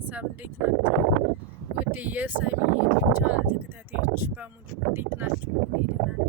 ቤተሰብ እንዴት ናቸው? ውድ የሳሚ ዩቲዩብ ቻናል ተከታታዮች በሙሉ እንዴት ናቸው? እኔ ደህና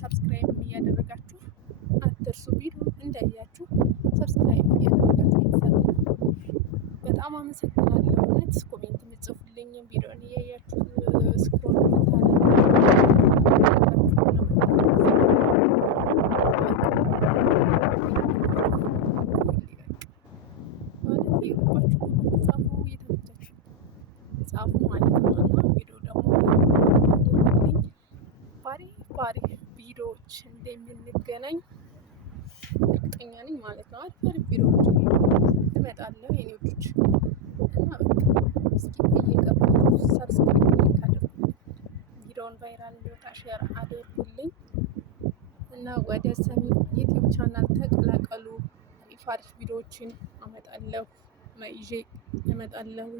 ሰብስክራይብ እያደረጋችሁ አትርሱ። ቪዲዮ እንዳያችሁ ሰብስክራይብ እያደረጋችሁ ቤተሰብ በጣም አመሰግናለሁ። እውነት ኮሜንት የምጽፉልኝ ቪዲዮን እያያችሁ ስክሮል ጻፉ ማለት ነው እና ቪዲዮ ደግሞ ባሪ ቪዲዮዎች እንደምንገናኝ እርግጠኛ ነኝ ማለት ነው። አሪፍ ቪዲዮዎች እመጣለሁ የኔ ልጆች እና እስኪ እየገባችሁ ሰብስክራይብ አድርጉልኝ፣ ቪዲዮውን ቫይራል እንዲወጣ ሼር አድርጉልኝ እና ወደ ሰሚ ዩቲዩብ ቻናል ተቀላቀሉ። አሪፍ ቪዲዮዎችን አመጣለሁ ይዤ እመጣለሁ።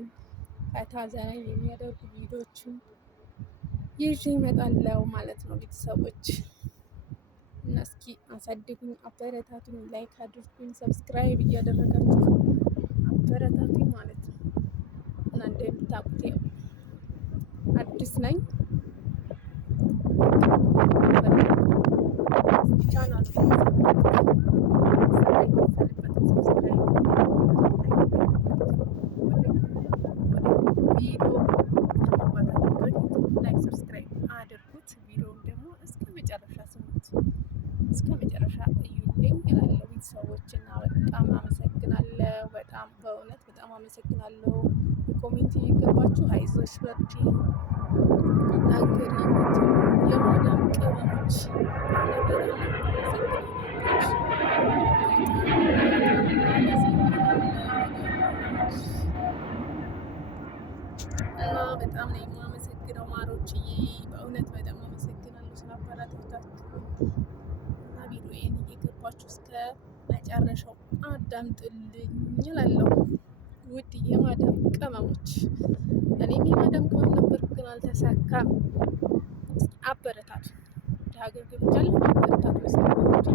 ፈታ ዘና የሚያደርጉ ቪዲዮዎችን ይዤ እመጣለሁ ማለት ነው ቤተሰቦች እና እስኪ አሳድጉኝ፣ አበረታቱኝ፣ ላይክ አድርጉኝ፣ ሰብስክራይብ እያደረጋችሁ አበረታቱኝ ማለት ነው እና እንደምታውቁት ያው አዲስ ነኝ ቻናሉ እስከ መጨረሻ እዩልኝ እላለሁ ቤተሰቦች እና በጣም አመሰግናለሁ። በእውነት በጣም አመሰግናለሁ። ኮሜንት እየገባችሁ አይዞሽ በርቺ ጠንክሪ የምትሉ የማዳም ቅመሞች እና በጣም ነው የማመሰግነው ማሮችዬ፣ በእውነት በጣም አመሰግናለሁ ስላበረታታችሁ እና ቪዲዮዬን እየገባችሁ እስከ መጨረሻው አዳምጡልኝ እላለሁ። ውድ የማዳም ቅመሞች፣ እኔም የማዳም ቅመም ነበርኩ ግን አልተሳካም። አበረታቱ፣ ወደ ሀገር ገብቻለሁ። አበረታቱ ሰዎች